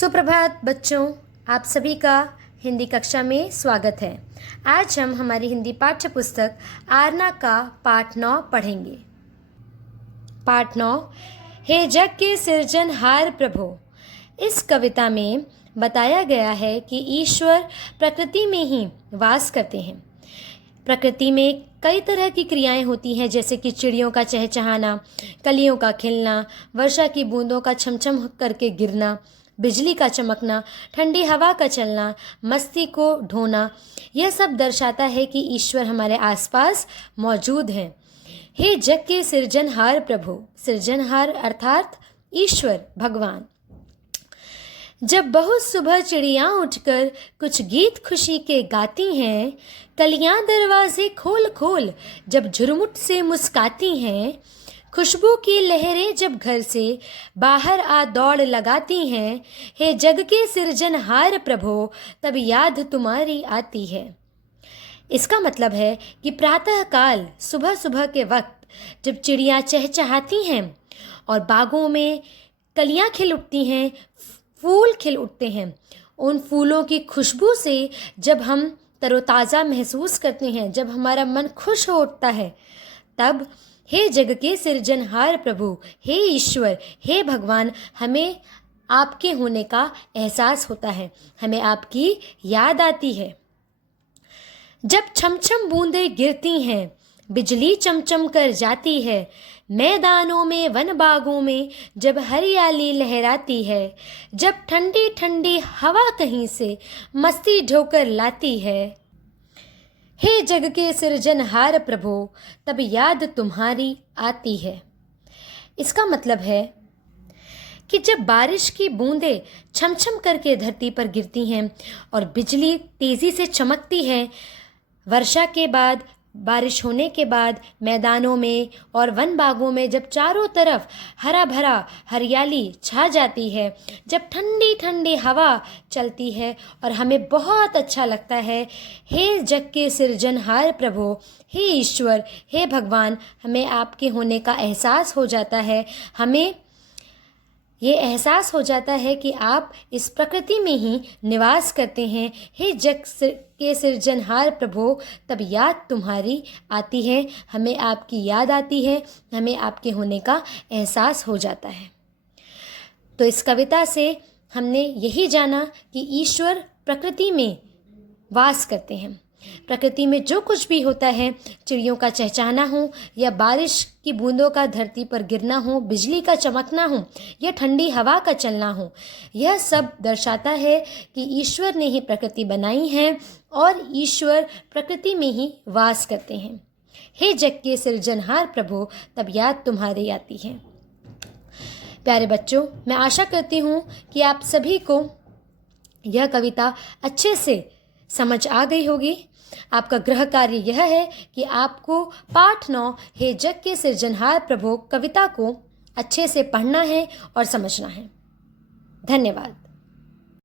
सुप्रभात बच्चों, आप सभी का हिंदी कक्षा में स्वागत है। आज हम हमारी हिंदी पाठ्य पुस्तक आरना का पाठ 9 पढ़ेंगे। पाठ 9, हे जग के सृजनहार प्रभु। इस कविता में बताया गया है कि ईश्वर प्रकृति में ही वास करते हैं। प्रकृति में कई तरह की क्रियाएं होती हैं, जैसे कि चिड़ियों का चहचहाना, कलियों का खिलना, वर्षा की बूंदों का छमछम करके गिरना, बिजली का चमकना, ठंडी हवा का चलना, मस्ती को ढोना। यह सब दर्शाता है कि ईश्वर हमारे आसपास मौजूद हैं। हे जग के सृजनहार प्रभु, सृजनहार अर्थात ईश्वर भगवान। जब बहुत सुबह चिड़ियाँ उठकर कुछ गीत खुशी के गाती हैं, कलियाँ दरवाजे खोल खोल जब झुरमुट से मुस्काती हैं, खुशबू की लहरें जब घर से बाहर आ दौड़ लगाती हैं, हे जग के सृजनहार प्रभु, तब याद तुम्हारी आती है। इसका मतलब है कि प्रातः काल सुबह सुबह के वक्त जब चिड़ियाँ चहचहाती हैं और बागों में कलियाँ खिल उठती हैं, फूल खिल उठते हैं, उन फूलों की खुशबू से जब हम तरोताज़ा महसूस करते हैं, जब हमारा मन खुश हो उठता है, तब हे जग के सृजनहार प्रभु, हे ईश्वर, हे भगवान, हमें आपके होने का एहसास होता है, हमें आपकी याद आती है। जब छमछम बूंदें गिरती हैं, बिजली चमचम कर जाती है, मैदानों में वन बागों में जब हरियाली लहराती है, जब ठंडी ठंडी हवा कहीं से मस्ती ढोकर लाती है, हे जग के सृजनहार प्रभु, तब याद तुम्हारी आती है। इसका मतलब है कि जब बारिश की बूंदें छमछम करके धरती पर गिरती हैं और बिजली तेज़ी से चमकती है, वर्षा के बाद, बारिश होने के बाद मैदानों में और वन बागों में जब चारों तरफ हरा भरा हरियाली छा जाती है, जब ठंडी ठंडी हवा चलती है और हमें बहुत अच्छा लगता है, हे जग के सृजनहार प्रभु, हे ईश्वर, हे भगवान, हमें आपके होने का एहसास हो जाता है। हमें ये एहसास हो जाता है कि आप इस प्रकृति में ही निवास करते हैं। हे जग के सृजनहार प्रभु, तब याद तुम्हारी आती है, हमें आपकी याद आती है, हमें आपके होने का एहसास हो जाता है। तो इस कविता से हमने यही जाना कि ईश्वर प्रकृति में वास करते हैं। प्रकृति में जो कुछ भी होता है, चिड़ियों का चहचहाना हो या बारिश की बूंदों का धरती पर गिरना हो, बिजली का चमकना हो या ठंडी हवा का चलना हो, यह सब दर्शाता है कि ईश्वर ने ही प्रकृति बनाई है और ईश्वर प्रकृति में ही वास करते हैं। हे जग के सृजनहार प्रभु, तब याद तुम्हारी आती है। प्यारे बच्चों, मैं आशा करती हूँ कि आप सभी को यह कविता अच्छे से समझ आ गई होगी। आपका गृह कार्य यह है कि आपको पाठ 9 हे जग के सृजनहार प्रभु कविता को अच्छे से पढ़ना है और समझना है। धन्यवाद।